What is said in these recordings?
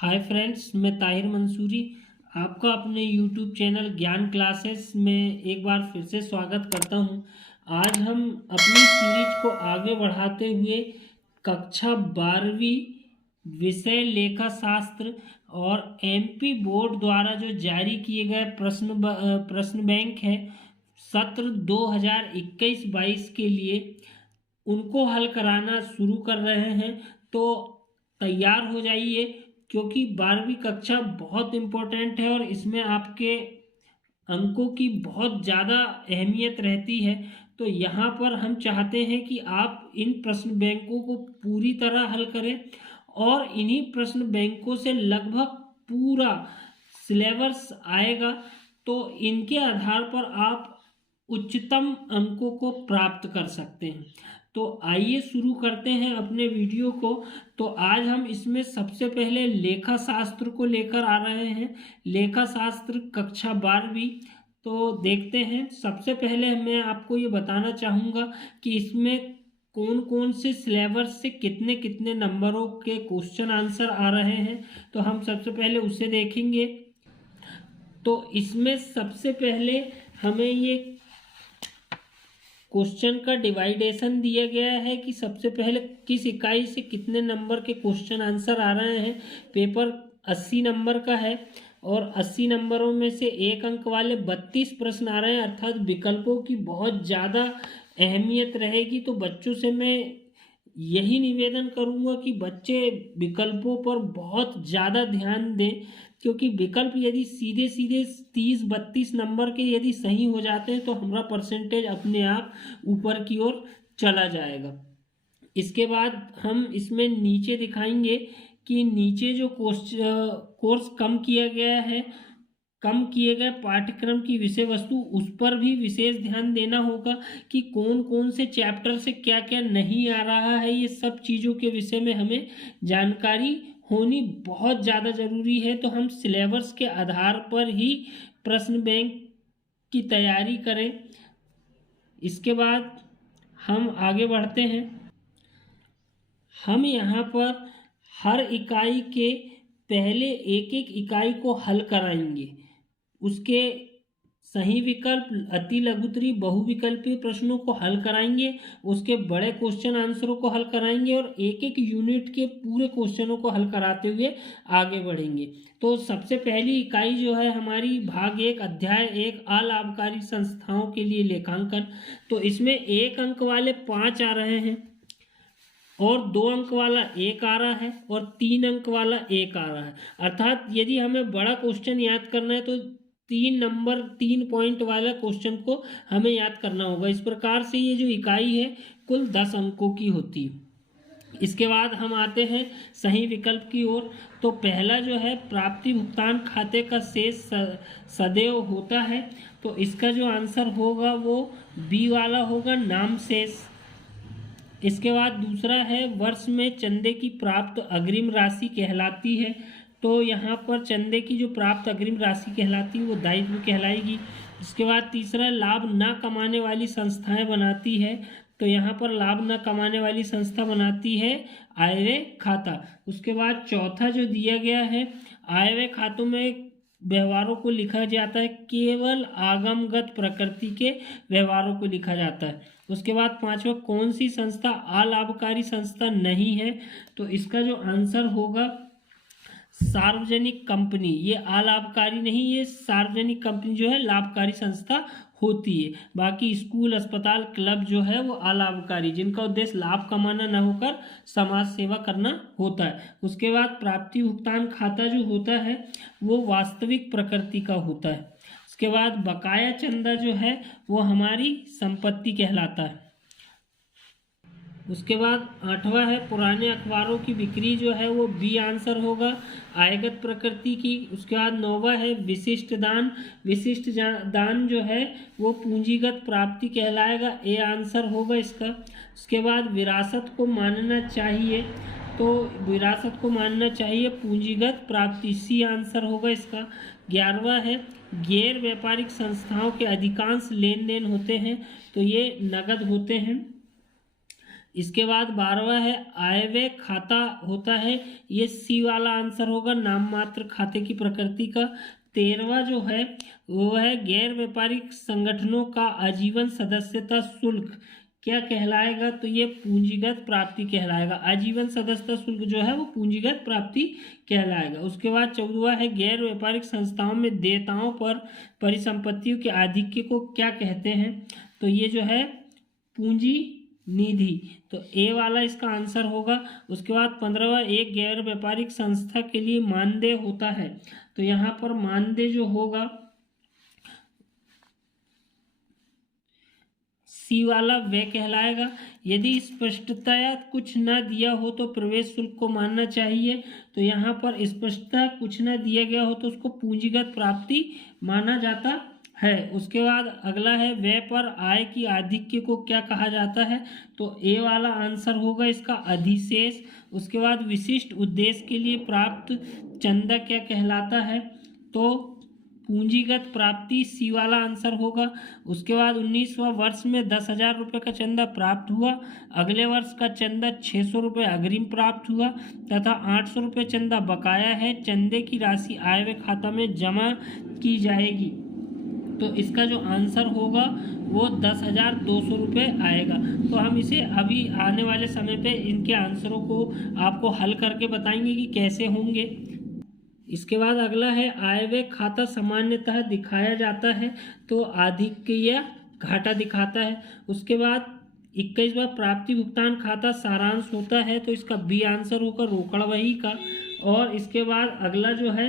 Hi friends, मैं ताहिर मंसूरी आपका अपने यूट्यूब चैनल ज्ञान क्लासेस में एक बार फिर से स्वागत करता हूं। आज हम अपनी सीरीज को आगे बढ़ाते हुए कक्षा 12वीं विषय लेखा शास्त्र और एमपी बोर्ड द्वारा जो जारी किए गए प्रश्न बैंक है सत्र 2021-22 के लिए उनको हल कराना शुरू कर रहे हैं। तो तैयार हो जाइए, क्योंकि 12वीं कक्षा बहुत इम्पोर्टेंट है और इसमें आपके अंकों की बहुत ज़्यादा अहमियत रहती है। तो यहाँ पर हम चाहते हैं कि आप इन प्रश्न बैंकों को पूरी तरह हल करें और इन्हीं प्रश्न बैंकों से लगभग पूरा सिलेबस आएगा, तो इनके आधार पर आप उच्चतम अंकों को प्राप्त कर सकते हैं। तो आइए शुरू करते हैं अपने वीडियो को। तो आज हम इसमें सबसे पहले लेखा शास्त्र को लेकर आ रहे हैं, लेखा शास्त्र कक्षा 12वीं। तो देखते हैं। सबसे पहले मैं आपको ये बताना चाहूँगा कि इसमें कौन कौन से सिलेबस से कितने कितने नंबरों के क्वेश्चन आंसर आ रहे हैं, तो हम सबसे पहले उसे देखेंगे। तो इसमें सबसे पहले हमें ये क्वेश्चन का डिवाइडेशन दिया गया है कि सबसे पहले किस इकाई से कितने नंबर के क्वेश्चन आंसर आ रहे हैं। पेपर 80 नंबर का है और 80 नंबरों में से 1 अंक वाले 32 प्रश्न आ रहे हैं, अर्थात विकल्पों की बहुत ज़्यादा अहमियत रहेगी। तो बच्चों से मैं यही निवेदन करूंगा कि बच्चे विकल्पों पर बहुत ज़्यादा ध्यान दें, क्योंकि विकल्प यदि सीधे सीधे 30-32 नंबर के यदि सही हो जाते हैं तो हमारा परसेंटेज अपने आप ऊपर की ओर चला जाएगा। इसके बाद हम इसमें नीचे दिखाएंगे कि नीचे जो कोर्स कम किया गया है, कम किए गए पाठ्यक्रम की विषय वस्तु, उस पर भी विशेष ध्यान देना होगा कि कौन कौन से चैप्टर से क्या क्या नहीं आ रहा है। ये सब चीज़ों के विषय में हमें जानकारी होनी बहुत ज़्यादा ज़रूरी है। तो हम सिलेबस के आधार पर ही प्रश्न बैंक की तैयारी करें। इसके बाद हम आगे बढ़ते हैं। हम यहाँ पर हर इकाई के पहले एक एक इकाई को हल कराएंगे, उसके सही विकल्प, अति लघुत्तरी, बहुविकल्पीय प्रश्नों को हल कराएंगे, उसके बड़े क्वेश्चन आंसरों को हल कराएंगे और एक एक यूनिट के पूरे क्वेश्चनों को हल कराते हुए आगे बढ़ेंगे। तो सबसे पहली इकाई जो है हमारी भाग 1 अध्याय 1 अलाभकारी संस्थाओं के लिए लेखांकन। तो इसमें 1 अंक वाले 5 आ रहे हैं और 2 अंक वाला 1 आ रहा है और 3 अंक वाला 1 आ रहा है। अर्थात यदि हमें बड़ा क्वेश्चन याद करना है तो 3 पॉइंट वाला क्वेश्चन को हमें याद करना होगा। इस प्रकार से ये जो इकाई है कुल 10 अंकों की होती है। इसके बाद हम आते हैं सही विकल्प की ओर। तो पहला जो है प्राप्ति भुगतान खाते का शेष सदैव होता है, तो इसका जो आंसर होगा वो बी वाला होगा, नाम शेष। इसके बाद दूसरा है वर्ष में चंदे की प्राप्त अग्रिम राशि कहलाती है। तो यहाँ पर चंदे की जो प्राप्त अग्रिम राशि कहलाती है वो दायित्व कहलाएगी। इसके बाद तीसरा लाभ न कमाने वाली संस्थाएं बनाती है। तो यहाँ पर लाभ न कमाने वाली संस्था बनाती है आयव्यय खाता। उसके बाद चौथा जो दिया गया है, आयव्यय खातों में व्यवहारों को लिखा जाता है, केवल आगमगत प्रकृति के व्यवहारों को लिखा जाता है। उसके बाद पांचवा, कौन सी संस्था अलाभकारी संस्था नहीं है। तो इसका जो आंसर होगा सार्वजनिक कंपनी। ये अलाभकारी नहीं, ये सार्वजनिक कंपनी जो है लाभकारी संस्था होती है। बाकी स्कूल, अस्पताल, क्लब जो है वो अलाभकारी, जिनका उद्देश्य लाभ कमाना न होकर समाज सेवा करना होता है। उसके बाद प्राप्ति भुगतान खाता जो होता है वो वास्तविक प्रकृति का होता है। उसके बाद बकाया चंदा जो है वो हमारी संपत्ति कहलाता है। उसके बाद 8वां है पुराने अखबारों की बिक्री जो है वो बी आंसर होगा, आयगत प्रकृति की। उसके बाद 9वां है विशिष्ट दान। विशिष्ट दान जो है वो पूंजीगत प्राप्ति कहलाएगा, ए आंसर होगा इसका। उसके बाद विरासत को मानना चाहिए, तो विरासत को मानना चाहिए पूंजीगत प्राप्ति, सी आंसर होगा इसका। 11वां है गैर व्यापारिक संस्थाओं के अधिकांश लेन देन होते हैं, तो ये नगद होते हैं। इसके बाद 12वां है आयव्यय खाता होता है, ये सी वाला आंसर होगा, नाम मात्र खाते की प्रकृति का। 13वां जो है वो है गैर व्यापारिक संगठनों का आजीवन सदस्यता शुल्क क्या कहलाएगा, तो ये पूंजीगत प्राप्ति कहलाएगा। आजीवन सदस्यता शुल्क जो है वो पूंजीगत प्राप्ति कहलाएगा। उसके बाद 14वां है गैर व्यापारिक संस्थाओं में देयताओं पर परिसंपत्तियों के आधिक्य को क्या कहते हैं, तो ये जो है पूंजी निधि, तो ए वाला इसका आंसर होगा। उसके बाद 15वां एक गैर व्यापारिक संस्था के लिए मानदेय होता है, तो यहाँ पर मानदेय जो होगा सी वाला वे कहलाएगा। यदि स्पष्टतया कुछ न दिया हो तो प्रवेश शुल्क को मानना चाहिए, तो यहाँ पर स्पष्टतः कुछ न दिया गया हो तो उसको पूंजीगत प्राप्ति माना जाता है। उसके बाद अगला है व्यय पर आय की आधिक्य को क्या कहा जाता है, तो ए वाला आंसर होगा इसका अधिशेष। उसके बाद विशिष्ट उद्देश्य के लिए प्राप्त चंदा क्या कहलाता है, तो पूंजीगत प्राप्ति सी वाला आंसर होगा। उसके बाद 19वां वर्ष में 10,000 रुपये का चंदा प्राप्त हुआ, अगले वर्ष का चंदा 600 रुपये अग्रिम प्राप्त हुआ तथा 800 रुपये चंदा बकाया है, चंदे की राशि आयव्यय खाता में जमा की जाएगी, तो इसका जो आंसर होगा वो 10,200 रुपये आएगा। तो हम इसे अभी आने वाले समय पे इनके आंसरों को आपको हल करके बताएंगे कि कैसे होंगे। इसके बाद अगला है आयव्यय खाता सामान्यतः दिखाया जाता है तो आधिक्य या घाटा दिखाता है। उसके बाद 21वां प्राप्ति भुगतान खाता सारांश होता है, तो इसका बी आंसर होगा रोकड़ वही का। और इसके बाद अगला जो है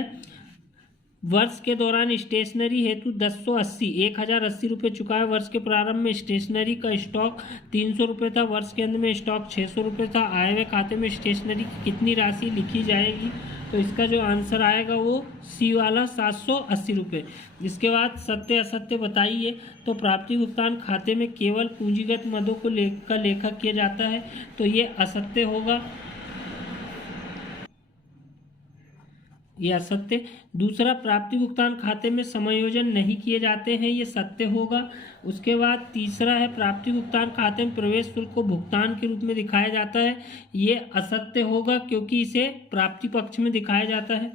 वर्ष के दौरान स्टेशनरी हेतु 1080 रुपये चुकाए। वर्ष के प्रारंभ में स्टेशनरी का स्टॉक 300 रुपये था, वर्ष के अंत में स्टॉक 600 रुपये था। आए हुए खाते में स्टेशनरी की कितनी राशि लिखी जाएगी, तो इसका जो आंसर आएगा वो सी वाला 780 रुपये। इसके बाद सत्य असत्य बताइए, तो प्राप्ति भुगतान खाते में केवल पूंजीगत मदों को लेखा किया जाता है, तो ये असत्य होगा, यह सत्य। दूसरा प्राप्ति भुगतान खाते में समायोजन नहीं किए जाते हैं, ये सत्य होगा। उसके बाद तीसरा है प्राप्ति भुगतान खाते में प्रवेश शुल्क को भुगतान के रूप में दिखाया जाता है, ये असत्य होगा क्योंकि इसे प्राप्ति पक्ष में दिखाया जाता है।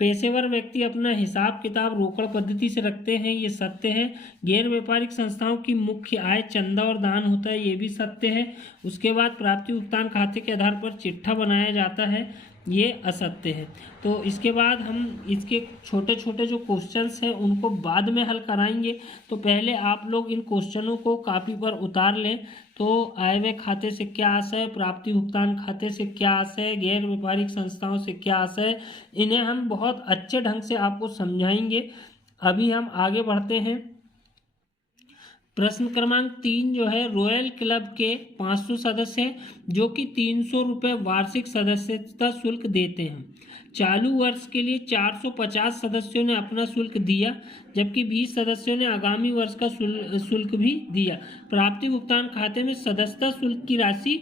पेशेवर व्यक्ति अपना हिसाब किताब रोकड़ पद्धति से रखते हैं, ये सत्य है। गैर व्यापारिक संस्थाओं की मुख्य आय चंदा और दान होता है, ये भी सत्य है। उसके बाद प्राप्ति भुगतान खाते के आधार पर चिट्ठा बनाया जाता है, ये असत्य है। तो इसके बाद हम इसके छोटे छोटे जो क्वेश्चंस हैं उनको बाद में हल कराएंगे, तो पहले आप लोग इन क्वेश्चनों को कापी पर उतार लें। तो आय व्यय खाते से क्या आशय, प्राप्ति भुगतान खाते से क्या आशय, गैर व्यापारिक संस्थाओं से क्या आशय, इन्हें हम बहुत अच्छे ढंग से आपको समझाएंगे। अभी हम आगे बढ़ते हैं। प्रश्न क्रमांक 3 जो है रॉयल क्लब के 500 सदस्य हैं जो कि 300 रुपये वार्षिक सदस्यता शुल्क देते हैं। चालू वर्ष के लिए 450 सदस्यों ने अपना शुल्क दिया, जबकि 20 सदस्यों ने आगामी वर्ष का शुल्क भी दिया। प्राप्ति भुगतान खाते में सदस्यता शुल्क की राशि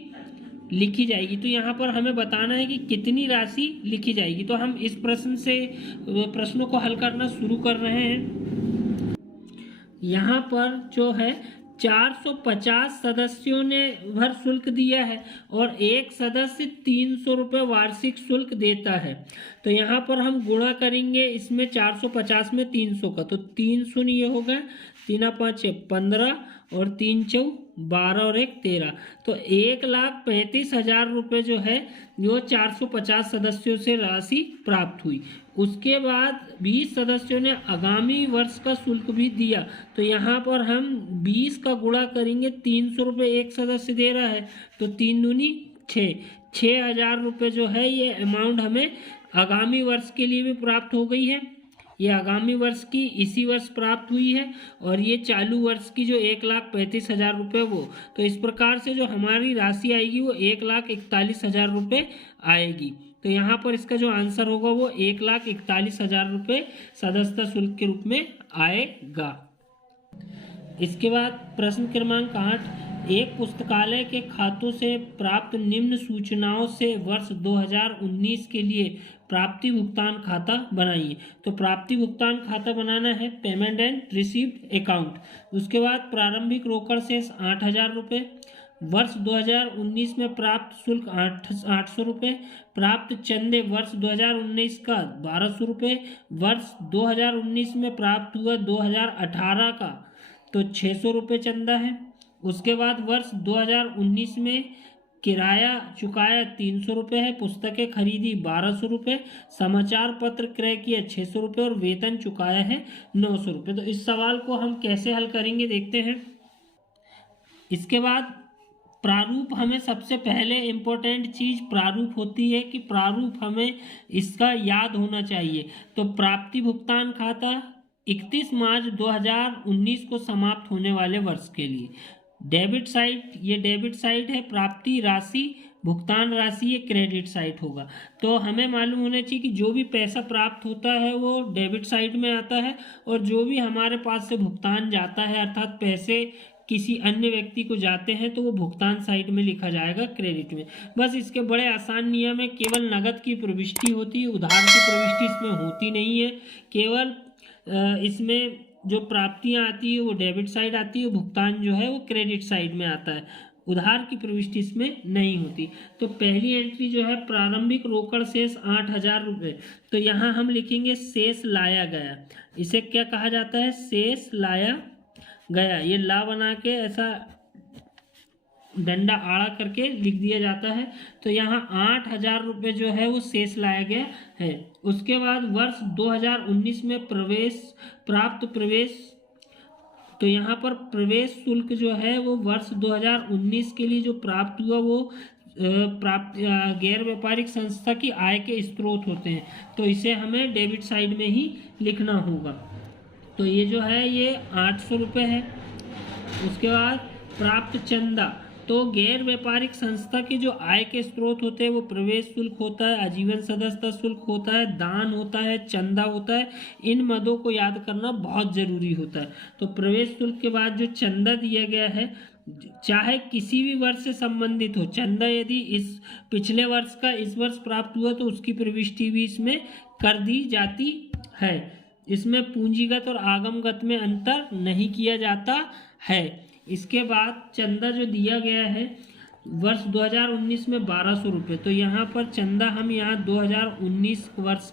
लिखी जाएगी, तो यहाँ पर हमें बताना है कि कितनी राशि लिखी जाएगी। तो हम इस प्रश्नों को हल करना शुरू कर रहे हैं। यहाँ पर जो है 450 सदस्यों ने भर शुल्क दिया है और एक सदस्य 300 रुपये वार्षिक शुल्क देता है, तो यहाँ पर हम गुणा करेंगे इसमें 450 में 300 का, तो 3 शून्य ये हो गया, 3 5 15 और 3 4 12 और 1 13, तो 1,35,000 रुपये जो है वो 450 सदस्यों से राशि प्राप्त हुई। उसके बाद 20 सदस्यों ने आगामी वर्ष का शुल्क भी दिया, तो यहाँ पर हम 20 का गुणा करेंगे, 300 रुपये एक सदस्य दे रहा है, तो 3 दूनी 6,000 रुपये जो है ये अमाउंट हमें आगामी वर्ष के लिए भी प्राप्त हो गई है। ये आगामी वर्ष की इसी वर्ष प्राप्त हुई है और ये चालू वर्ष की जो 1,35,000 रुपये वो, तो इस प्रकार से जो हमारी राशि आएगी वो 1,41,000 रुपये आएगी। तो यहाँ पर इसका जो आंसर होगा वो 1,41,000 रुपये सदस्यता शुल्क के रूप में आएगा। इसके बाद प्रश्न क्रमांक 8, एक पुस्तकालय के खातों से प्राप्त निम्न सूचनाओं से वर्ष 2019 के लिए प्राप्ति भुगतान खाता बनाइए। तो प्राप्ति भुगतान खाता बनाना है पेमेंट एंड रिसीव्ड अकाउंट। उसके बाद प्रारंभिक रोकड़ शेष 8,000 रुपये, वर्ष 2019 में प्राप्त शुल्क 800 रुपये, प्राप्त चंदे वर्ष 2019 का 1200 रुपये, वर्ष 2019 में प्राप्त हुआ 2018 का तो 600 रुपये चंदा है। उसके बाद वर्ष 2019 में किराया चुकाया 300 रुपये है, पुस्तकें खरीदी 1200 रुपये, समाचार पत्र क्रय किया 600 रुपये और वेतन चुकाया है 900 रुपये। तो इस सवाल को हम कैसे हल करेंगे देखते हैं। इसके बाद प्रारूप, हमें सबसे पहले इम्पोर्टेंट चीज़ प्रारूप होती है कि प्रारूप हमें इसका याद होना चाहिए। तो प्राप्ति भुगतान खाता 31 मार्च 2019 को समाप्त होने वाले वर्ष के लिए। डेबिट साइड, ये डेबिट साइड है, प्राप्ति राशि भुगतान राशि ये क्रेडिट साइड होगा। तो हमें मालूम होना चाहिए कि जो भी पैसा प्राप्त होता है वो डेबिट साइड में आता है और जो भी हमारे पास से भुगतान जाता है अर्थात पैसे किसी अन्य व्यक्ति को जाते हैं तो वो भुगतान साइड में लिखा जाएगा क्रेडिट में। बस इसके बड़े आसान नियम है, केवल नगद की प्रविष्टि होती है, उधार की प्रविष्टि इसमें होती नहीं है। केवल इसमें जो प्राप्तियां आती है वो डेबिट साइड आती है, भुगतान जो है वो क्रेडिट साइड में आता है, उधार की प्रविष्टि इसमें नहीं होती। तो पहली एंट्री जो है प्रारंभिक रोकड़ शेष 8000 रुपये, तो यहाँ हम लिखेंगे शेष लाया गया। इसे क्या कहा जाता है? शेष लाया गया। ये ला बना के ऐसा डंडा आड़ा करके लिख दिया जाता है। तो यहाँ 8000 रुपये जो है वो शेष लाया गया है। उसके बाद वर्ष 2019 में प्राप्त प्रवेश, तो यहाँ पर प्रवेश शुल्क जो है वो वर्ष 2019 के लिए जो प्राप्त हुआ वो प्राप्त गैर व्यापारिक संस्था की आय के स्रोत होते हैं, तो इसे हमें डेबिट साइड में ही लिखना होगा। तो ये जो है ये 800 रुपये है। उसके बाद प्राप्त चंदा, तो गैर व्यापारिक संस्था के जो आय के स्रोत होते हैं वो प्रवेश शुल्क होता है, आजीवन सदस्यता शुल्क होता है, दान होता है, चंदा होता है। इन मदों को याद करना बहुत ज़रूरी होता है। तो प्रवेश शुल्क के बाद जो चंदा दिया गया है चाहे किसी भी वर्ष से संबंधित हो, चंदा यदि इस पिछले वर्ष का इस वर्ष प्राप्त हुआ तो उसकी प्रविष्टि भी इसमें कर दी जाती है। इसमें पूंजीगत और आगमगत में अंतर नहीं किया जाता है। इसके बाद चंदा जो दिया गया है वर्ष 2019 में 1200 रुपये, तो यहाँ पर चंदा हम यहाँ 2019 वर्ष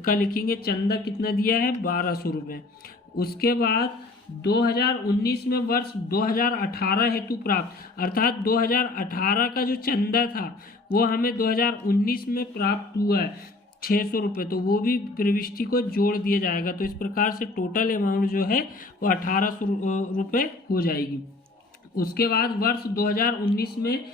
का लिखेंगे। चंदा कितना दिया है? 1200 रुपये। उसके बाद 2019 में वर्ष 2018 हेतु प्राप्त, अर्थात 2018 का जो चंदा था वो हमें 2019 में प्राप्त हुआ है 600 रुपये, तो वो भी प्रविष्टि को जोड़ दिया जाएगा। तो इस प्रकार से टोटल अमाउंट जो है वो 1800 रुपये हो जाएगी। उसके बाद वर्ष 2019 में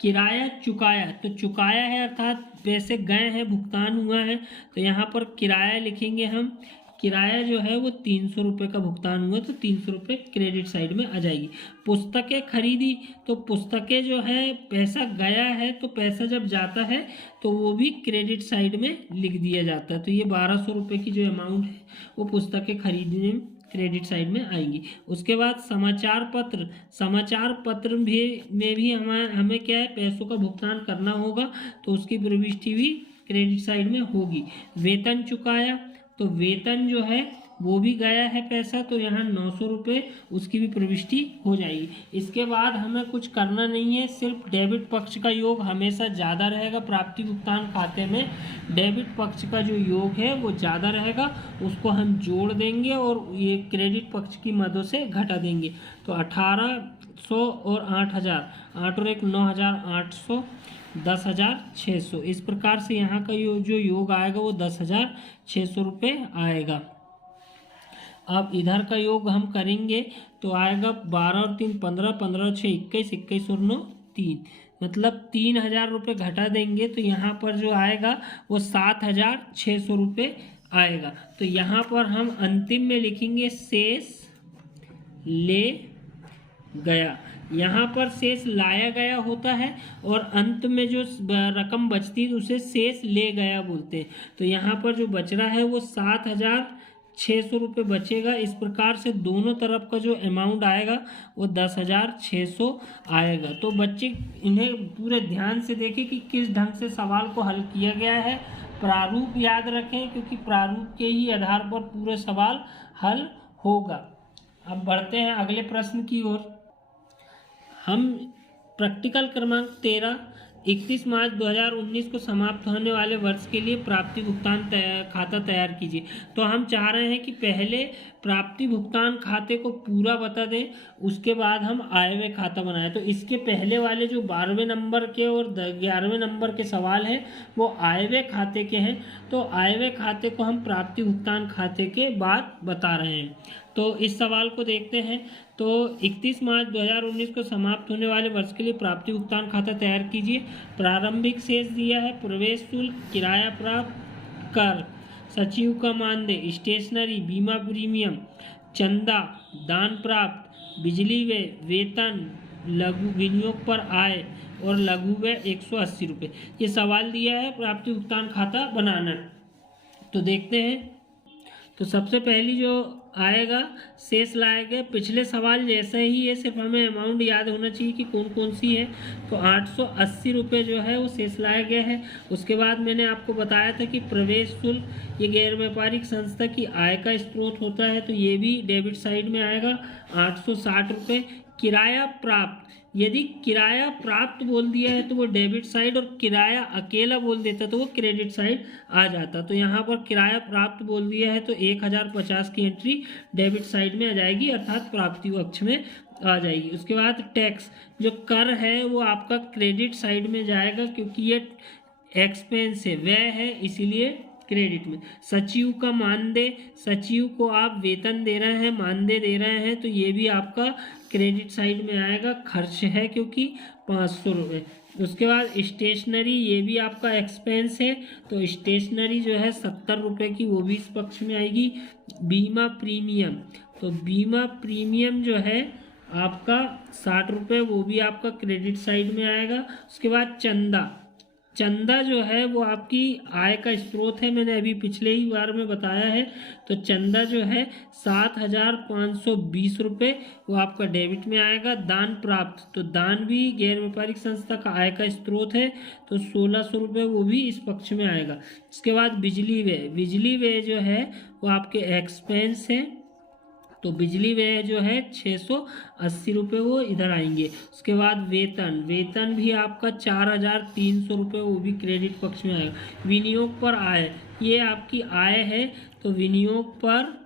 किराया चुकाया, तो चुकाया है अर्थात पैसे गए हैं, भुगतान हुआ है, तो यहाँ पर किराया लिखेंगे हम। किराया जो है वो 300 रुपये का भुगतान हुआ, तो 300 रुपये क्रेडिट साइड में आ जाएगी। पुस्तकें खरीदी, तो पुस्तकें जो है पैसा गया है तो पैसा जब जाता है तो वो भी क्रेडिट साइड में लिख दिया जाता है। तो ये 1200 रुपये की जो अमाउंट है वो पुस्तकें खरीदने में क्रेडिट साइड में आएंगी। उसके बाद समाचार पत्र में भी हमें क्या है, पैसों का भुगतान करना होगा, तो उसकी प्रविष्टि भी क्रेडिट साइड में होगी। वेतन चुकाया, तो वेतन जो है वो भी गया है पैसा, तो यहाँ 900 रुपये उसकी भी प्रविष्टि हो जाएगी। इसके बाद हमें कुछ करना नहीं है, सिर्फ डेबिट पक्ष का योग हमेशा ज़्यादा रहेगा। प्राप्ति भुगतान खाते में डेबिट पक्ष का जो योग है वो ज़्यादा रहेगा, उसको हम जोड़ देंगे और ये क्रेडिट पक्ष की मदों से घटा देंगे। तो 1800 और 8000, 8 और 1 9800, 10,600। इस प्रकार से यहाँ का जो योग आएगा वो 10,600 रुपये आएगा। अब इधर का योग हम करेंगे तो आएगा 12 और 3 15, 15 और 6 21, 21 और 9 3, मतलब 3000 रुपये घटा देंगे तो यहाँ पर जो आएगा वो 7,600 रुपये आएगा। तो यहाँ पर हम अंतिम में लिखेंगे शेष ले गया। यहाँ पर शेष लाया गया होता है और अंत में जो रकम बचती है उसे शेष ले गया बोलते हैं। तो यहाँ पर जो बच रहा है वो 7,600 रुपये बचेगा। इस प्रकार से दोनों तरफ का जो अमाउंट आएगा वो 10,600 आएगा। तो बच्चे इन्हें पूरे ध्यान से देखें कि किस ढंग से सवाल को हल किया गया है। प्रारूप याद रखें क्योंकि प्रारूप के ही आधार पर पूरे सवाल हल होगा। अब बढ़ते हैं अगले प्रश्न की ओर। हम प्रैक्टिकल क्रमांक 13, 31 मार्च 2019 को समाप्त होने वाले वर्ष के लिए प्राप्ति भुगतान खाता तैयार कीजिए। तो हम चाह रहे हैं कि पहले प्राप्ति भुगतान खाते को पूरा बता दें, उसके बाद हम आय व्यय खाता बनाएं। तो इसके पहले वाले जो 12वें नंबर के और 11वें नंबर के सवाल हैं वो आय व्यय खाते के हैं। तो आय व्यय खाते को हम प्राप्ति भुगतान खाते के बाद बता रहे हैं। तो इस सवाल को देखते हैं। तो 31 मार्च 2019 को समाप्त होने वाले वर्ष के लिए प्राप्ति भुगतान खाता तैयार कीजिए। प्रारंभिक शेष दिया है, प्रवेश शुल्क, किराया प्राप्त, कर, सचिव का मानदेय, स्टेशनरी, बीमा प्रीमियम, चंदा, दान प्राप्त, बिजली व्यय, वेतन, लघु विनियोग पर आय और लघु व्यय 180 रुपये। ये सवाल दिया है प्राप्ति भुगतान खाता बनाना। तो देखते हैं। तो सबसे पहली जो आएगा शेष लाएगा, पिछले सवाल जैसा ही है, सिर्फ हमें अमाउंट याद होना चाहिए कि कौन कौन सी है। तो 880 रुपये जो है वो शेष लाया गया है। उसके बाद मैंने आपको बताया था कि प्रवेश शुल्क ये गैर व्यापारिक संस्था की आय का स्रोत होता है, तो ये भी डेबिट साइड में आएगा 860 रुपये। किराया प्राप्त, यदि किराया प्राप्त बोल दिया है तो वो डेबिट साइड, और किराया अकेला बोल देता तो वो क्रेडिट साइड आ जाता। तो यहाँ पर किराया प्राप्त बोल दिया है तो 1050 की एंट्री डेबिट साइड में आ जाएगी, अर्थात प्राप्ति पक्ष में आ जाएगी। उसके बाद टैक्स, जो कर है वो आपका क्रेडिट साइड में जाएगा, क्योंकि ये एक्सपेंस है, व्यय है, इसीलिए क्रेडिट में। सचिव का मानदेय, सचिव को आप वेतन दे रहे हैं, मानदेय दे रहे हैं, तो ये भी आपका क्रेडिट साइड में आएगा, खर्च है क्योंकि 500 रुपये। उसके बाद स्टेशनरी, ये भी आपका एक्सपेंस है, तो स्टेशनरी जो है 70 रुपये की, वो भी इस पक्ष में आएगी। बीमा प्रीमियम, तो बीमा प्रीमियम जो है आपका 60 रुपये, वो भी आपका क्रेडिट साइड में आएगा। उसके बाद चंदा, चंदा जो है वो आपकी आय का स्रोत है, मैंने अभी पिछले ही बार में बताया है। तो चंदा जो है 7520 रुपये, वो आपका डेबिट में आएगा। दान प्राप्त, तो दान भी गैर व्यापारिक संस्था का आय का स्रोत है, तो 1600 रुपये, वो भी इस पक्ष में आएगा। उसके बाद बिजली व्यय, बिजली व्यय जो है वो आपके एक्सपेंस है, तो बिजली व्यय जो है 680 रुपये, वो इधर आएंगे। उसके बाद वेतन, वेतन भी आपका 4300 रुपये, वो भी क्रेडिट पक्ष में आएगा। विनियोग पर आय, ये आपकी आय है, तो विनियोग पर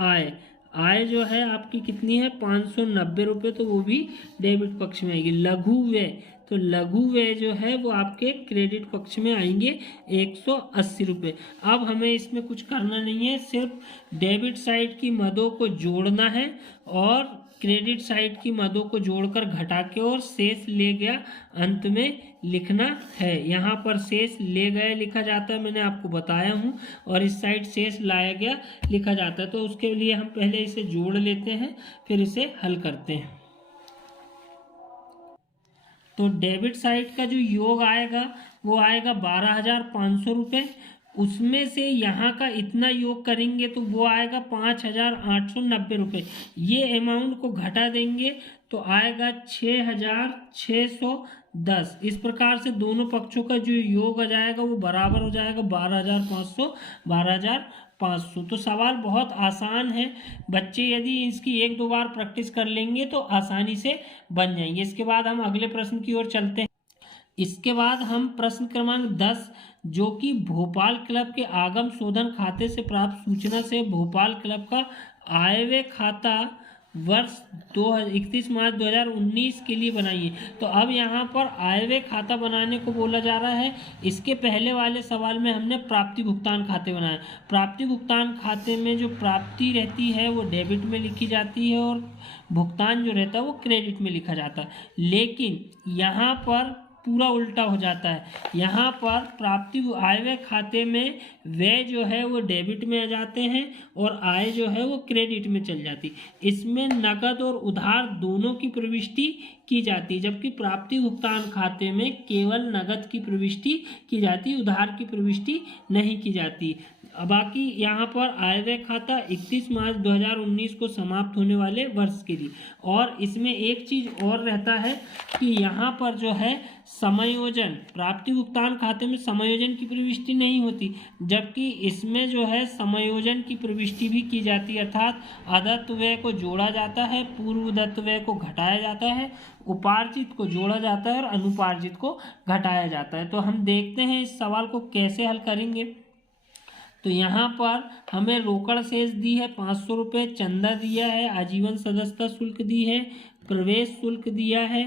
आय, आय जो है आपकी कितनी है 590 रुपये, तो वो भी डेबिट पक्ष में आएगी। लघु व्यय, तो लघु व्यय जो है वो आपके क्रेडिट पक्ष में आएंगे 180 रुपये। अब हमें इसमें कुछ करना नहीं है, सिर्फ डेबिट साइड की मदों को जोड़ना है और क्रेडिट साइड की मदों को जोड़कर घटा के और शेष ले गया अंत में लिखना है। यहाँ पर शेष ले गए लिखा जाता है, मैंने आपको बताया हूँ, और इस साइड शेष लाया गया लिखा जाता है। तो उसके लिए हम पहले इसे जोड़ लेते हैं, फिर इसे हल करते हैं। तो डेबिट साइड का जो योग आएगा वो आएगा 12,500 रुपये, उसमें से यहाँ का इतना योग करेंगे तो वो आएगा 5,890 रुपये। ये अमाउंट को घटा देंगे तो आएगा 6,610। इस प्रकार से दोनों पक्षों का जो योग आ जाएगा वो बराबर हो जाएगा 12,500 12,500। तो सवाल बहुत आसान है, बच्चे यदि इसकी 1-2 बार प्रैक्टिस कर लेंगे तो आसानी से बन जाएंगे। इसके बाद हम अगले प्रश्न की ओर चलते हैं। इसके बाद हम प्रश्न क्रमांक 10, जो कि भोपाल क्लब के आगम शोधन खाते से प्राप्त सूचना से भोपाल क्लब का आय व्यय खाता वर्ष 31 मार्च 2019 के लिए बनाइए। तो अब यहाँ पर आय व्यय खाता बनाने को बोला जा रहा है। इसके पहले वाले सवाल में हमने प्राप्ति भुगतान खाते बनाए। प्राप्ति भुगतान खाते में जो प्राप्ति रहती है वो डेबिट में लिखी जाती है और भुगतान जो रहता है वो क्रेडिट में लिखा जाता है। लेकिन यहाँ पर पूरा उल्टा हो जाता है। यहाँ पर प्राप्ति आय व्यय खाते में व्यय जो है वो डेबिट में आ जाते हैं और आय जो है वो क्रेडिट में चल जाती। इसमें नकद और उधार दोनों की प्रविष्टि की जाती है, जबकि प्राप्ति भुगतान खाते में केवल नकद की प्रविष्टि की जाती, उधार की प्रविष्टि नहीं की जाती। बाकी यहाँ पर आय व्यय खाता 31 मार्च 2019 को समाप्त होने वाले वर्ष के लिए। और इसमें एक चीज़ और रहता है कि यहाँ पर जो है समायोजन, प्राप्ति भुगतान खाते में समायोजन की प्रविष्टि नहीं होती, जबकि इसमें जो है समायोजन की प्रविष्टि भी की जाती है, अर्थात अदत्त व्यय को जोड़ा जाता है, पूर्व दत्त व्यय को घटाया जाता है, उपार्जित को जोड़ा जाता है और अनुपार्जित को घटाया जाता है। तो हम देखते हैं इस सवाल को कैसे हल करेंगे। तो यहाँ पर हमें रोकड़ शेष दी है 500 रुपये, चंदा दिया है, आजीवन सदस्यता शुल्क दी है, प्रवेश शुल्क दिया है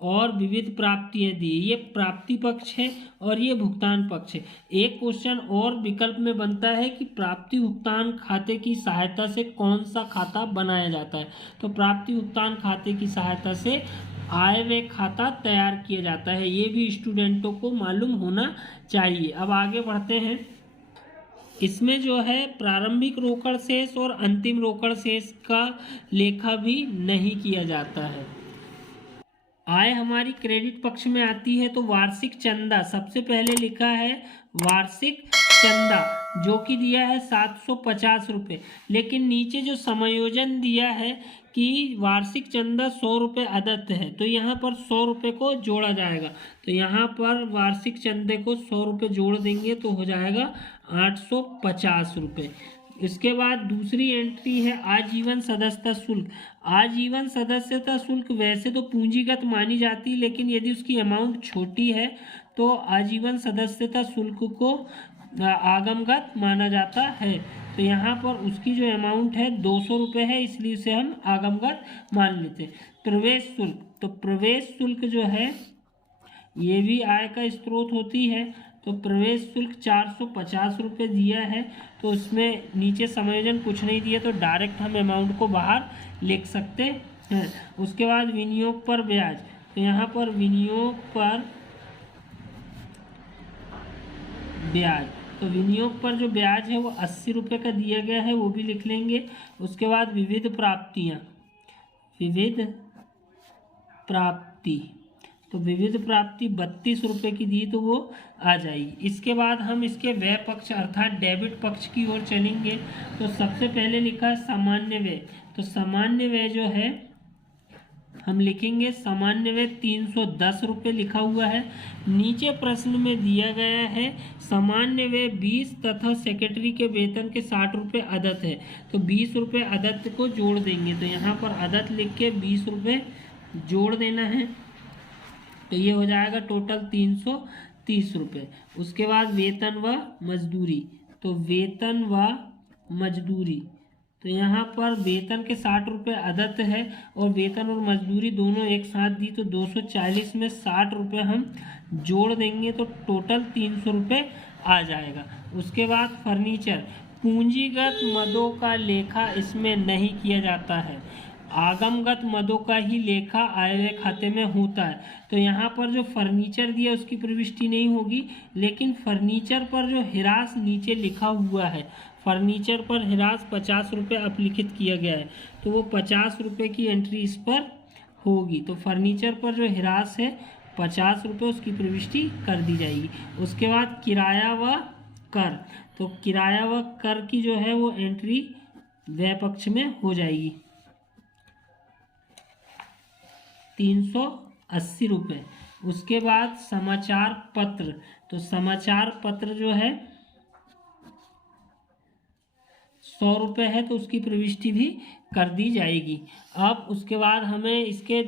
और विविध प्राप्तियाँ दी है। ये प्राप्ति पक्ष है और ये भुगतान पक्ष है। एक क्वेश्चन और विकल्प में बनता है कि प्राप्ति भुगतान खाते की सहायता से कौन सा खाता बनाया जाता है। तो प्राप्ति भुगतान खाते की सहायता से आय व्यय खाता तैयार किया जाता है। ये भी स्टूडेंटों को मालूम होना चाहिए। अब आगे बढ़ते हैं। इसमें जो है प्रारंभिक रोकड़ शेष और अंतिम रोकड़ शेष का लेखा भी नहीं किया जाता है। आय हमारी क्रेडिट पक्ष में आती है तो वार्षिक चंदा सबसे पहले लिखा है, वार्षिक चंदा जो कि दिया है 750 रुपये, लेकिन नीचे जो समायोजन दिया है कि वार्षिक चंदा 100 रुपये अदत्त है, तो यहाँ पर 100 रुपये को जोड़ा जाएगा। तो यहाँ पर वार्षिक चंदे को 100 रुपये जोड़ देंगे तो हो जाएगा 850 रुपये। इसके बाद दूसरी एंट्री है आजीवन सदस्यता शुल्क। आजीवन सदस्यता शुल्क वैसे तो पूंजीगत मानी जाती है, लेकिन यदि उसकी अमाउंट छोटी है तो आजीवन सदस्यता शुल्क को आगमगत माना जाता है। तो यहाँ पर उसकी जो अमाउंट है 200 रुपये है, इसलिए इसे हम आगमगत मान लेते हैं। प्रवेश शुल्क, तो प्रवेश शुल्क जो है ये भी आय का स्रोत होती है। तो प्रवेश शुल्क 450 रुपये दिया है, तो उसमें नीचे समायोजन कुछ नहीं दिया, तो डायरेक्ट हम अमाउंट को बाहर लिख सकते हैं। उसके बाद विनियोग पर ब्याज, तो यहाँ पर विनियोग पर ब्याज, तो विनियोग पर जो ब्याज है वो 80 रुपये का दिया गया है, वो भी लिख लेंगे। उसके बाद विविध प्राप्तियाँ, विविध प्राप्ति, तो विविध प्राप्ति 32 रुपये की दी तो वो आ जाएगी। इसके बाद हम इसके व्यय पक्ष अर्थात डेबिट पक्ष की ओर चलेंगे। तो सबसे पहले लिखा है सामान्य व्यय, तो सामान्य व्यय जो है हम लिखेंगे सामान्य व्यय 310 रुपये लिखा हुआ है। नीचे प्रश्न में दिया गया है सामान्य व्यय 20 तथा सेक्रेटरी के वेतन के 60 रुपये अदत्त है, तो 20 रुपये अदत्त को जोड़ देंगे। तो यहाँ पर अदत्त लिख के 20 रुपये जोड़ देना है, तो ये हो जाएगा टोटल 330 रुपये। उसके बाद वेतन व मजदूरी, तो वेतन व मजदूरी, तो यहाँ पर वेतन के 60 रुपये अदत्त है और वेतन और मजदूरी दोनों एक साथ दी, तो 240 में 60 रुपये हम जोड़ देंगे तो टोटल 300 रुपये आ जाएगा। उसके बाद फर्नीचर, पूंजीगत मदों का लेखा इसमें नहीं किया जाता है, आगमगत मदों का ही लेखा आय व्यय खाते में होता है। तो यहाँ पर जो फर्नीचर दिया उसकी प्रविष्टि नहीं होगी, लेकिन फर्नीचर पर जो हिरास नीचे लिखा हुआ है, फर्नीचर पर हिरास 50 रुपये अपलिखित किया गया है, तो वो 50 रुपये की एंट्री इस पर होगी। तो फर्नीचर पर जो हिरास है 50 रुपये उसकी प्रविष्टि कर दी जाएगी। उसके बाद किराया व कर, तो किराया व कर की जो है वो एंट्री व्यय पक्ष में हो जाएगी 380 रुपये। उसके बाद समाचार पत्र, तो समाचार पत्र जो है 100 रुपये है, तो उसकी प्रविष्टि भी कर दी जाएगी। अब उसके बाद हमें इसके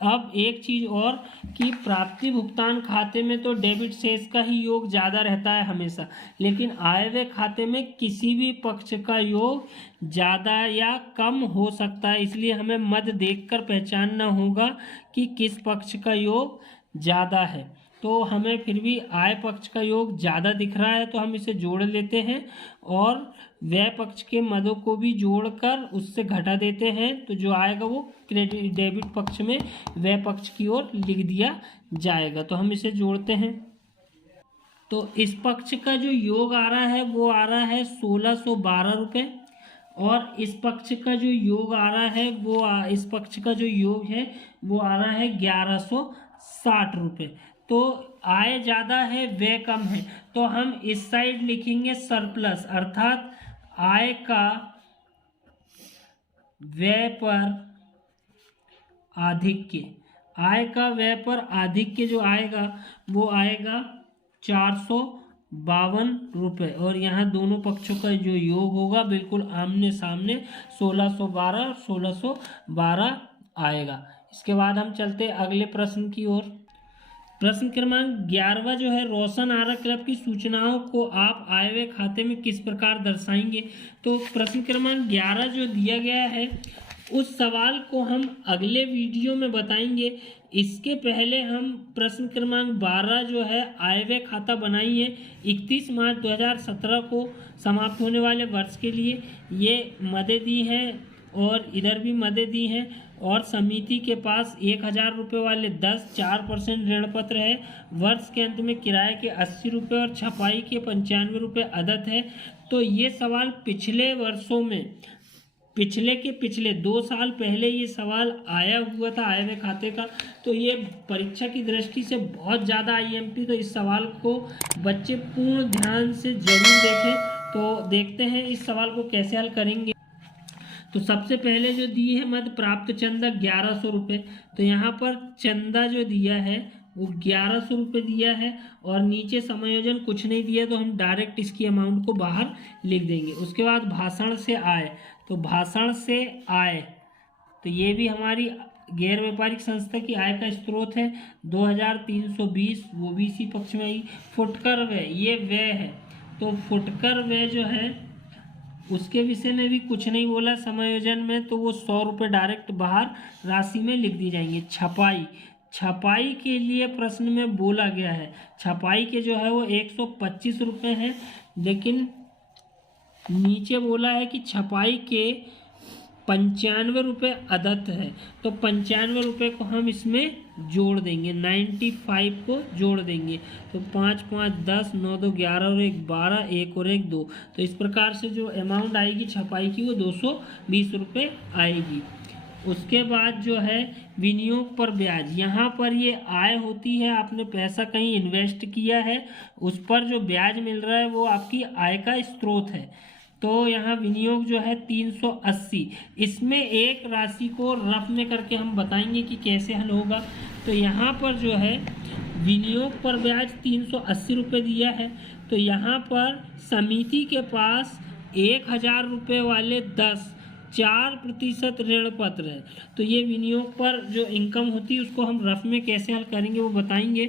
अब एक चीज़ और कि प्राप्ति भुगतान खाते में तो डेबिट शेष का ही योग ज़्यादा रहता है हमेशा, लेकिन आय व्यय खाते में किसी भी पक्ष का योग ज़्यादा या कम हो सकता है, इसलिए हमें मद देखकर पहचानना होगा कि किस पक्ष का योग ज़्यादा है। तो हमें फिर भी आय पक्ष का योग ज़्यादा दिख रहा है, तो हम इसे जोड़ लेते हैं और व्यय पक्ष के मदों को भी जोड़कर उससे घटा देते हैं, तो जो आएगा वो क्रेडिट डेबिट पक्ष में व्यय पक्ष की ओर लिख दिया जाएगा। तो हम इसे जोड़ते हैं। तो इस पक्ष का जो योग आ रहा है वो आ रहा है 1612 रुपये, और इस पक्ष का जो योग आ रहा है वो इस पक्ष का जो योग है वो आ रहा है 1160 रुपये। तो आय ज़्यादा है व्यय कम है, तो हम इस साइड लिखेंगे सरप्लस, अर्थात आय का व्यय पर आधिक्य। आय का व्यय पर आधिक्य जो आएगा वो आएगा 452 रुपये, और यहाँ दोनों पक्षों का जो योग होगा बिल्कुल आमने सामने 1612 और 1612 आएगा। इसके बाद हम चलते हैं अगले प्रश्न की ओर। प्रश्न क्रमांक 11वां जो है, रोशन आरा क्लब की सूचनाओं को आप आयव्यय खाते में किस प्रकार दर्शाएंगे। तो प्रश्न क्रमांक 11 जो दिया गया है उस सवाल को हम अगले वीडियो में बताएंगे। इसके पहले हम प्रश्न क्रमांक 12 जो है आयव्यय खाता बनाई है 31 मार्च 2017 को समाप्त होने वाले वर्ष के लिए। ये मदे दी हैं और इधर भी मदे दी हैं, और समिति के पास 1000 रुपये वाले 4% ऋण पत्र है। वर्ष के अंत में किराए के 80 रुपये और छपाई के 95 रुपये अदद है। तो ये सवाल पिछले वर्षों में पिछले 2 साल पहले ये सवाल आया हुआ था आयव्यय खाते का। तो ये परीक्षा की दृष्टि से बहुत ज़्यादा आईएमपी, तो इस सवाल को बच्चे पूर्ण ध्यान से जरूर देखें। तो देखते हैं इस सवाल को कैसे हल करेंगे। तो सबसे पहले जो दिए है मद प्राप्त चंदा 1100 रुपये, तो यहाँ पर चंदा जो दिया है वो 1100 रुपये दिया है, और नीचे समायोजन कुछ नहीं दिया, तो हम डायरेक्ट इसकी अमाउंट को बाहर लिख देंगे। उसके बाद भाषण से आय, तो भाषण से आय, तो ये भी हमारी गैर व्यापारिक संस्था की आय का स्रोत है 2320, वो भी इसी पक्ष में आई। फुटकर व्यय, ये व्यय है, तो फुटकर व्यय जो है उसके विषय में भी कुछ नहीं बोला समायोजन में, तो वो 100 रुपये डायरेक्ट बाहर राशि में लिख दी जाएंगे। छपाई के लिए प्रश्न में बोला गया है, छपाई के जो है वो 125 रुपये हैं, लेकिन नीचे बोला है कि छपाई के 95 रुपये अदत्त है, तो 95 रुपये को हम इसमें जोड़ देंगे, 95 को जोड़ देंगे, तो 5 5 10 9 2 11 और 1 12, 1 और 1 2, तो इस प्रकार से जो अमाउंट आएगी छपाई की वो 220 रुपये आएगी। उसके बाद जो है विनियोग पर ब्याज, यहाँ पर ये आय होती है, आपने पैसा कहीं इन्वेस्ट किया है उस पर जो ब्याज मिल रहा है वो आपकी आय का स्रोत है। तो यहाँ विनियोग जो है 380, इसमें एक राशि को रफ में करके हम बताएंगे कि कैसे हल होगा। तो यहाँ पर जो है विनियोग पर ब्याज 380 रुपये दिया है, तो यहाँ पर समिति के पास 1000 रुपये वाले 4% ऋण पत्र है, तो ये विनियोग पर जो इनकम होती है उसको हम रफ में कैसे हल करेंगे वो बताएंगे।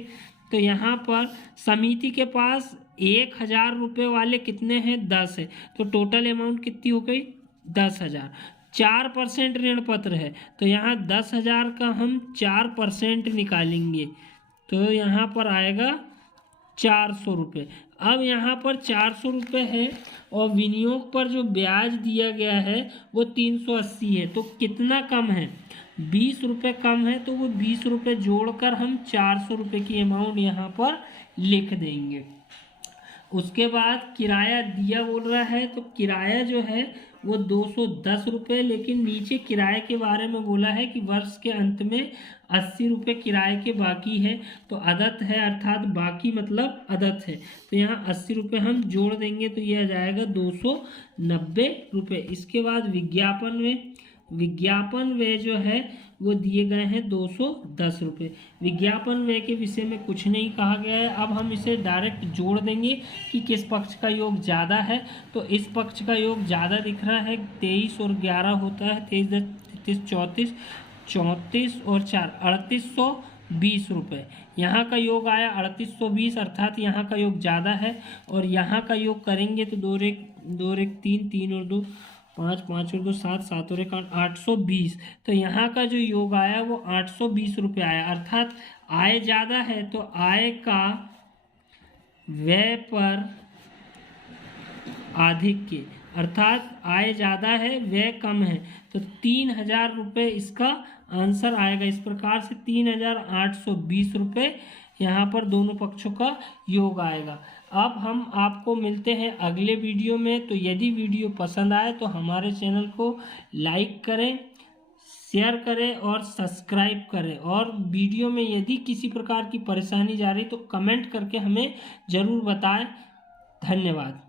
तो यहाँ पर समिति के पास 1000 रुपये वाले कितने हैं 10 है, तो टोटल अमाउंट कितनी हो गई 10,000। 4% ऋण पत्र है, तो यहाँ 10,000 का हम 4% निकालेंगे, तो यहाँ पर आएगा 400 रुपये। अब यहाँ पर 400 रुपये है और विनियोग पर जो ब्याज दिया गया है वो 380 है, तो कितना कम है 20 रुपये कम है, तो वो 20 रुपये जोड़कर हम 400 रुपये की अमाउंट यहाँ पर लिख देंगे। उसके बाद किराया दिया बोल रहा है, तो किराया जो है वो 210 रुपये, लेकिन नीचे किराए के बारे में बोला है कि वर्ष के अंत में 80 रुपये किराए के बाकी है, तो अदत्त है अर्थात बाकी मतलब अदत्त है, तो यहाँ 80 रुपये हम जोड़ देंगे, तो यह आ जाएगा 290 रुपये। इसके बाद विज्ञापन व्यय जो है वो दिए गए हैं 210 रुपये। विज्ञापन व्यय के विषय में कुछ नहीं कहा गया है, अब हम इसे डायरेक्ट जोड़ देंगे कि किस पक्ष का योग ज़्यादा है। तो इस पक्ष का योग ज़्यादा दिख रहा है, 23 और 11 होता है 23 33 34 34 और 4 3820 रुपये। यहाँ का योग आया 3820, अर्थात यहाँ का योग ज़्यादा है, और यहाँ का योग करेंगे तो 2 और 1 3 3 और 2 5 5 और 2 7 7 और 1 820, तो यहाँ का जो योग आया वो 820 रुपये आया, अर्थात आय ज़्यादा है तो आय का व्यय पर आधिक्य, अर्थात आय ज़्यादा है व्यय कम है, तो 3000 रुपये इसका आंसर आएगा। इस प्रकार से 3820 रुपये यहाँ पर दोनों पक्षों का योग आएगा। अब हम आपको मिलते हैं अगले वीडियो में। तो यदि वीडियो पसंद आए तो हमारे चैनल को लाइक करें, शेयर करें और सब्सक्राइब करें। और वीडियो में यदि किसी प्रकार की परेशानी जा रही तो कमेंट करके हमें ज़रूर बताएं। धन्यवाद।